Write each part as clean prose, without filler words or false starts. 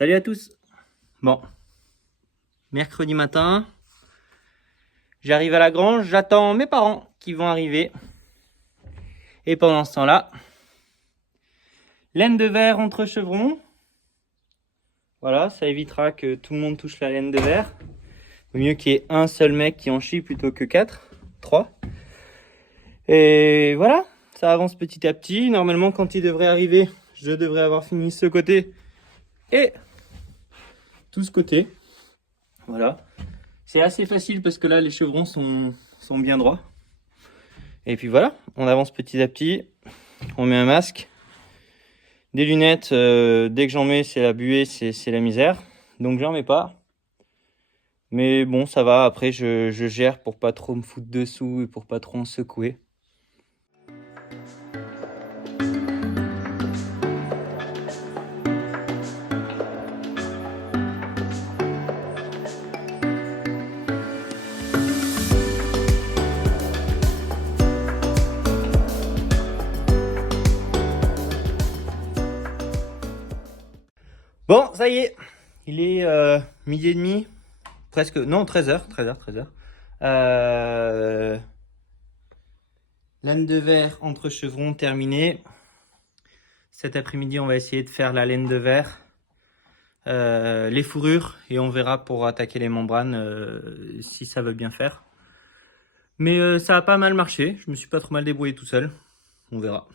Salut à tous. Bon, mercredi matin, j'arrive à la grange, j'attends mes parents qui vont arriver. Et pendant ce temps-là, laine de verre entre chevrons. Voilà, ça évitera que tout le monde touche la laine de verre. Vaut mieux qu'il y ait un seul mec qui en chie plutôt que 3. Et voilà, ça avance petit à petit. Normalement, quand il devrait arriver, je devrais avoir fini ce côté et tout ce côté. Voilà. C'est assez facile parce que là, les chevrons sont bien droits. Et puis voilà, on avance petit à petit. On met un masque. Des lunettes, dès que j'en mets, c'est la buée, c'est la misère. Donc j'en mets pas. Mais bon, ça va. Après, je gère pour pas trop me foutre dessous et pour pas trop en secouer. Bon, ça y est, il est 12h30, presque, non, 13h. Laine de verre entre chevrons terminée. Cet après-midi, on va essayer de faire la laine de verre, les fourrures, et on verra pour attaquer les membranes si ça veut bien faire. Mais ça a pas mal marché, je me suis pas trop mal débrouillé tout seul, on verra.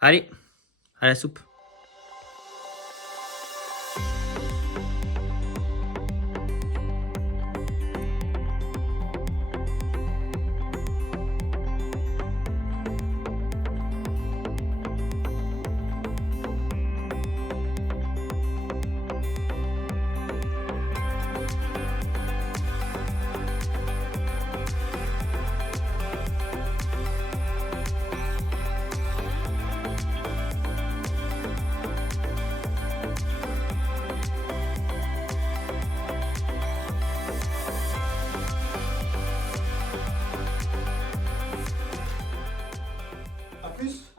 Allez, à la soupe.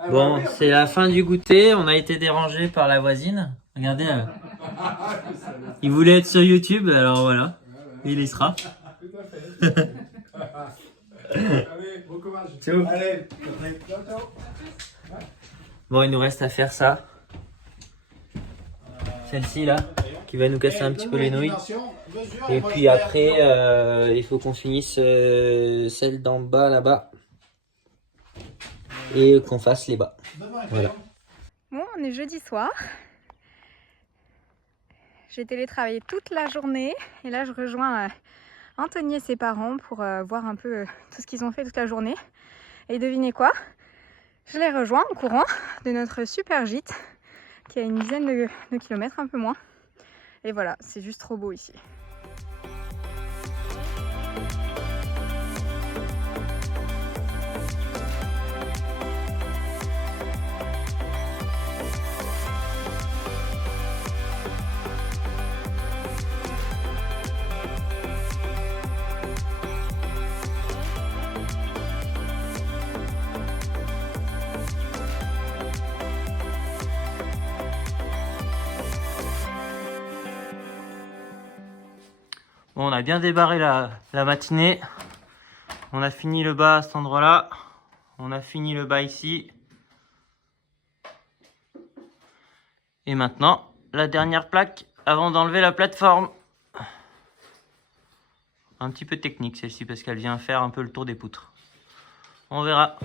Bon, c'est la fin du goûter, on a été dérangé par la voisine. Regardez, il voulait être sur YouTube, alors voilà, il y sera. Allez, bon courage. Ciao. Allez. Bon, il nous reste à faire ça. Celle-ci là, qui va nous casser un petit peu les nouilles. Et puis après, il faut qu'on finisse celle d'en bas là-bas. Et qu'on fasse les bas. Voilà. Bon, on est jeudi soir. J'ai télétravaillé toute la journée et là je rejoins Anthony et ses parents pour voir un peu tout ce qu'ils ont fait toute la journée. Et devinez quoi? Je les rejoins en courant de notre super gîte qui a une dizaine de kilomètres, un peu moins. Et voilà, c'est juste trop beau ici. Bon, on a bien débarré la matinée. On a fini le bas à cet endroit-là. On a fini le bas ici. Et maintenant, la dernière plaque avant d'enlever la plateforme. Un petit peu technique celle-ci parce qu'elle vient faire un peu le tour des poutres. On verra.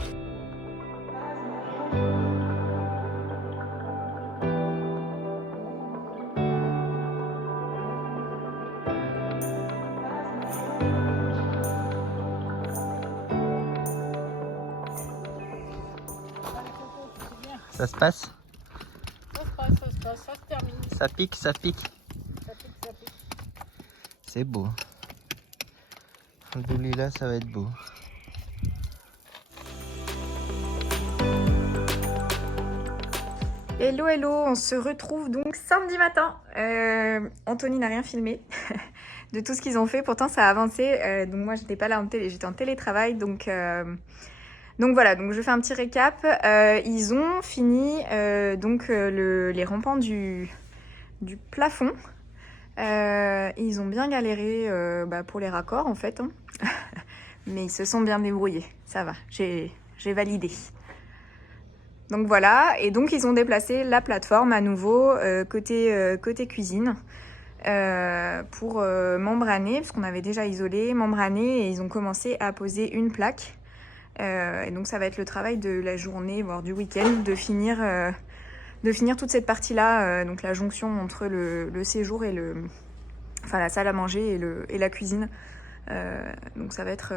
Ça se passe? Ça se termine. Ça pique, ça pique. Ça pique. C'est beau. Alhamdoulilah, ça va être beau. Hello, on se retrouve donc samedi matin. Anthony n'a rien filmé de tout ce qu'ils ont fait, pourtant ça a avancé. Donc moi j'étais pas là j'étais en télétravail, donc voilà, donc je fais un petit récap. Ils ont fini les rampants du du plafond. Ils ont bien galéré pour les raccords en fait, hein. Mais ils se sont bien débrouillés, ça va, j'ai validé. Donc voilà, et donc ils ont déplacé la plateforme à nouveau côté cuisine pour membraner, parce qu'on avait déjà isolé, membrané, et ils ont commencé à poser une plaque. Et donc ça va être le travail de la journée, voire du week-end, de finir toute cette partie-là, donc la jonction entre le séjour et la salle à manger et la cuisine. Donc ça va être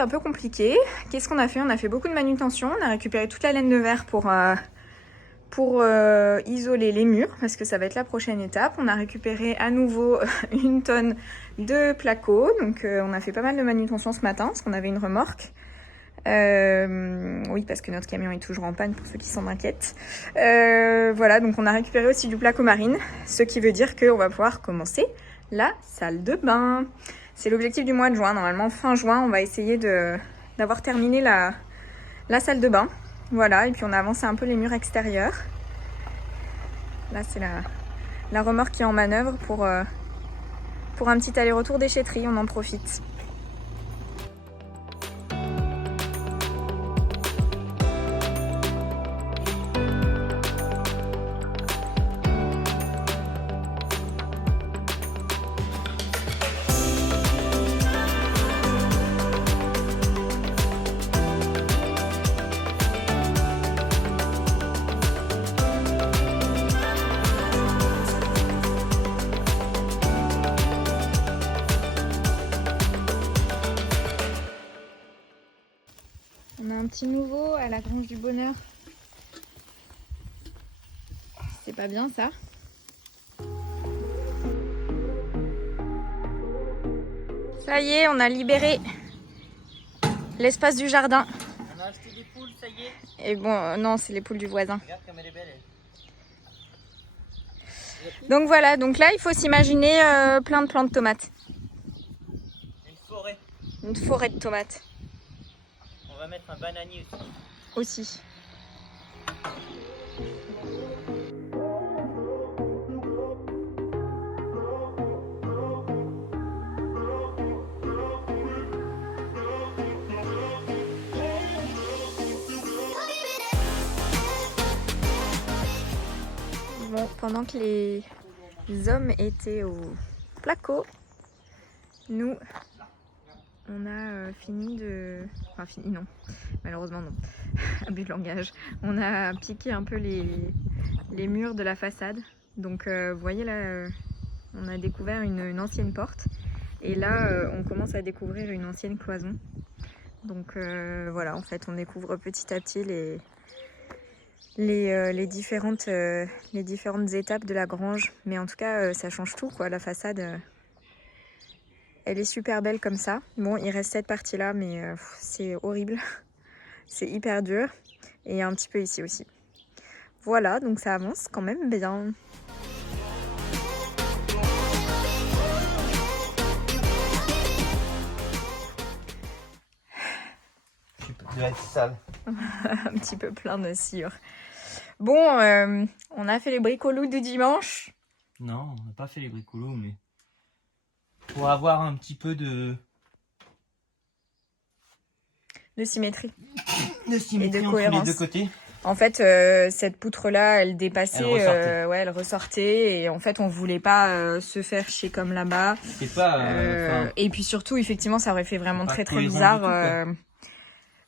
un peu compliqué. Qu'est-ce qu'on a fait? On a fait beaucoup de manutention. On a récupéré toute la laine de verre pour isoler les murs, parce que ça va être la prochaine étape. On a récupéré à nouveau 1 tonne de placo. Donc on a fait pas mal de manutention ce matin, parce qu'on avait une remorque. Oui, parce que notre camion est toujours en panne pour ceux qui s'en inquiètent. Voilà, donc on a récupéré aussi du placo marine, ce qui veut dire qu'on va pouvoir commencer la salle de bain. C'est l'objectif du mois de juin. Normalement, fin juin, on va essayer d'avoir terminé la salle de bain. Voilà, et puis on a avancé un peu les murs extérieurs. Là, c'est la remorque qui est en manœuvre pour un petit aller-retour déchetterie. On en profite. On a un petit nouveau à la Grange du Bonheur. C'est pas bien ça? Ça y est, on a libéré l'espace du jardin. On a acheté des poules, ça y est. Et bon, non, c'est les poules du voisin. Regarde comme elle est belle, elle. Donc voilà, donc là il faut s'imaginer plein de plants de tomates. Une forêt. Une forêt de tomates On va mettre un bananier aussi. aussi. Bon, pendant que les hommes étaient au placo, nous, on a fini de... Enfin, fini, non. Malheureusement, non. Abus de langage. On a piqué un peu les murs de la façade. Donc, vous voyez là, on a découvert une ancienne porte. Et là, on commence à découvrir une ancienne cloison. Donc, voilà, en fait, on découvre petit à petit les différentes étapes de la grange. Mais en tout cas, ça change tout, quoi. La façade, elle est super belle comme ça. Bon, il reste cette partie-là, mais c'est horrible. C'est hyper dur. Et un petit peu ici aussi. Voilà, donc ça avance quand même bien. Tu dois être sale. Un petit peu plein de cire. Bon, on a fait les bricolos du dimanche. Non, on n'a pas fait les bricolos, mais pour avoir un petit peu de symétrie. De symétrie et de entre cohérence. les deux côtés. En fait, cette poutre-là, elle dépassait, elle ressortait, et en fait, on voulait pas se faire chier comme là-bas. C'est pas. Et puis surtout, effectivement, ça aurait fait vraiment très très cohérent bizarre. du tout,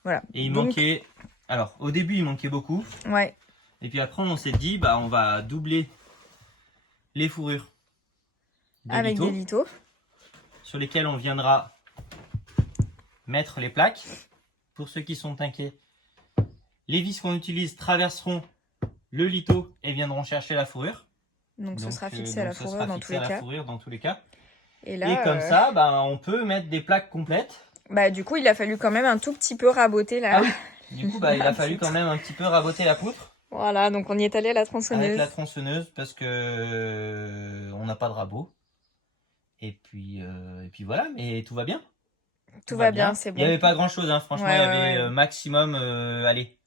Voilà. Et il Donc, manquait. Alors, au début, il manquait beaucoup. ouais. Et puis après, on s'est dit, bah, on va doubler les fourrures Avec des litos. sur lesquels on viendra mettre les plaques. Pour ceux qui sont inquiets, les vis qu'on utilise traverseront le lito et viendront chercher la fourrure. Donc ce sera fixé à la fourrure dans tous les cas. Et là, Et comme ça, bah, on peut mettre des plaques complètes. Bah, du coup, il a fallu quand même un tout petit peu raboter la... Ah oui. Du coup, bah, il a fallu quand même un petit peu raboter la poutre. Voilà, donc on y est allé à la tronçonneuse. Avec la tronçonneuse parce que on n'a pas de rabot. Et puis voilà, mais tout va bien. Tout va bien, c'est bon. Il n'y avait pas grand chose, hein. Franchement, Ouais, il y avait ouais. maximum, allez,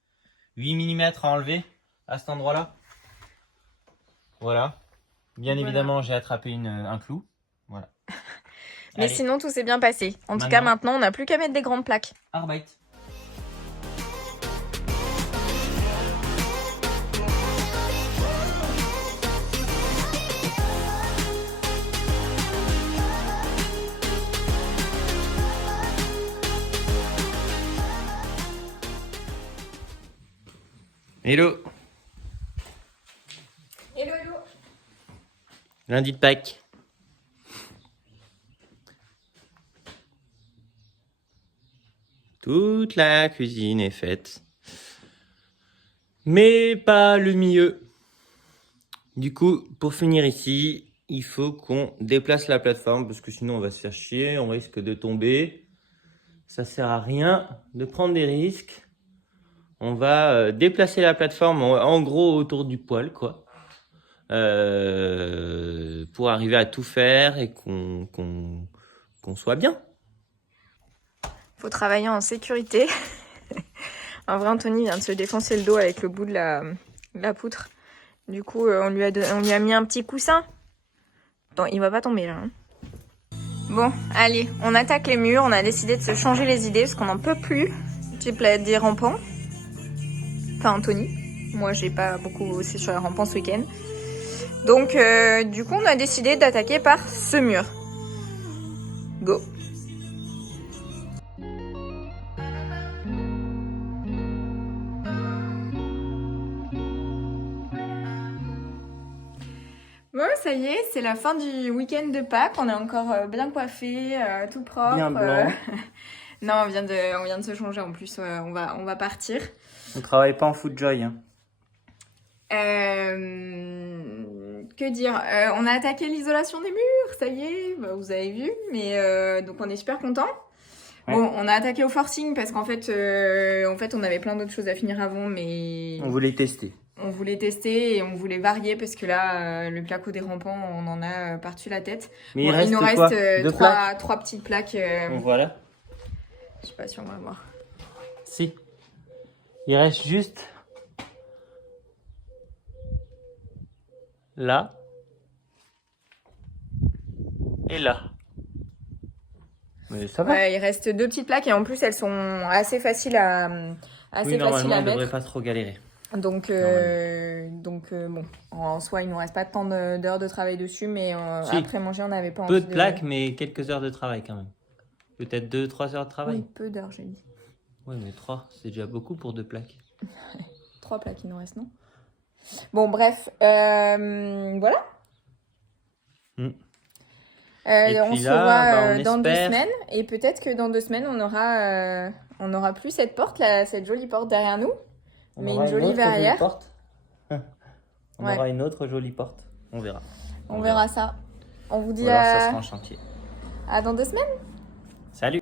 8 mm à enlever à cet endroit-là. Voilà. Bien Voilà. évidemment, j'ai attrapé un clou. Voilà. Mais Allez, sinon, tout s'est bien passé. En tout cas, maintenant, on n'a plus qu'à mettre des grandes plaques. Arbeit. Hello. Hello, hello. Lundi de Pâques. Toute la cuisine est faite. Mais pas le milieu. Du coup, pour finir ici, il faut qu'on déplace la plateforme parce que sinon on va se faire chier, on risque de tomber. Ça sert à rien de prendre des risques. On va déplacer la plateforme en gros autour du poêle, quoi. Pour arriver à tout faire et qu'on soit bien. Faut travailler en sécurité. En vrai, Anthony vient de se défoncer le dos avec le bout de la poutre. Du coup, on lui a mis un petit coussin. Non, il va pas tomber là. Hein. Bon, allez, on attaque les murs. On a décidé de se changer les idées parce qu'on n'en peut plus des rampants. Enfin, Anthony. Moi, j'ai pas beaucoup bossé sur les rampants ce week-end. Donc, du coup, on a décidé d'attaquer par ce mur. Go! Bon, ça y est, c'est la fin du week-end de Pâques. On est encore bien coiffé, tout propre. Bien blanc. Non, on vient de se changer en plus. On va partir. On travaille pas en FoodJoy. Hein. Que dire, on a attaqué l'isolation des murs, ça y est, bah, vous avez vu. Mais donc on est super contents. Ouais. Bon, on a attaqué au forcing parce qu'en fait, on avait plein d'autres choses à finir avant, mais on voulait tester. On voulait tester et on voulait varier parce que là, le placo des rampants, on en a par-dessus la tête. Mais bon, il nous reste trois petites plaques. Voilà. Je sais pas si on va voir. Si. Il reste juste là et là. Mais ça va. Ouais, il reste 2 petites plaques et en plus elles sont assez faciles à oui, faciles à on mettre. devrait pas trop galérer. Donc bon, en soi, il nous reste pas tant d'heures de travail dessus, mais si. Après manger, on n'avait pas envie peu de plaques, mais quelques heures de travail quand même. Peut-être 2-3 heures de travail. Oui, peu d'heures, j'ai dit. Oui, mais 3, c'est déjà beaucoup pour 2 plaques. 3 plaques, il nous reste, non? Bon, bref, voilà. On se voit dans 2 semaines, et peut-être que dans 2 semaines, on aura plus cette porte, là, cette jolie porte derrière nous. Mais une jolie verrière. On aura une autre jolie porte. On verra. On verra ça. On vous dit ça sera en chantier. À dans 2 semaines. Salut.